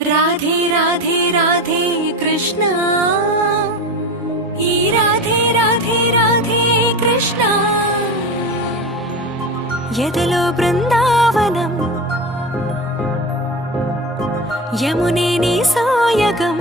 రాధే రాధే రాధే కృష్ణ ఈ రాధే రాధే రాధే కృష్ణ ఎదలో బృందావనం యమునే నీ సాయగం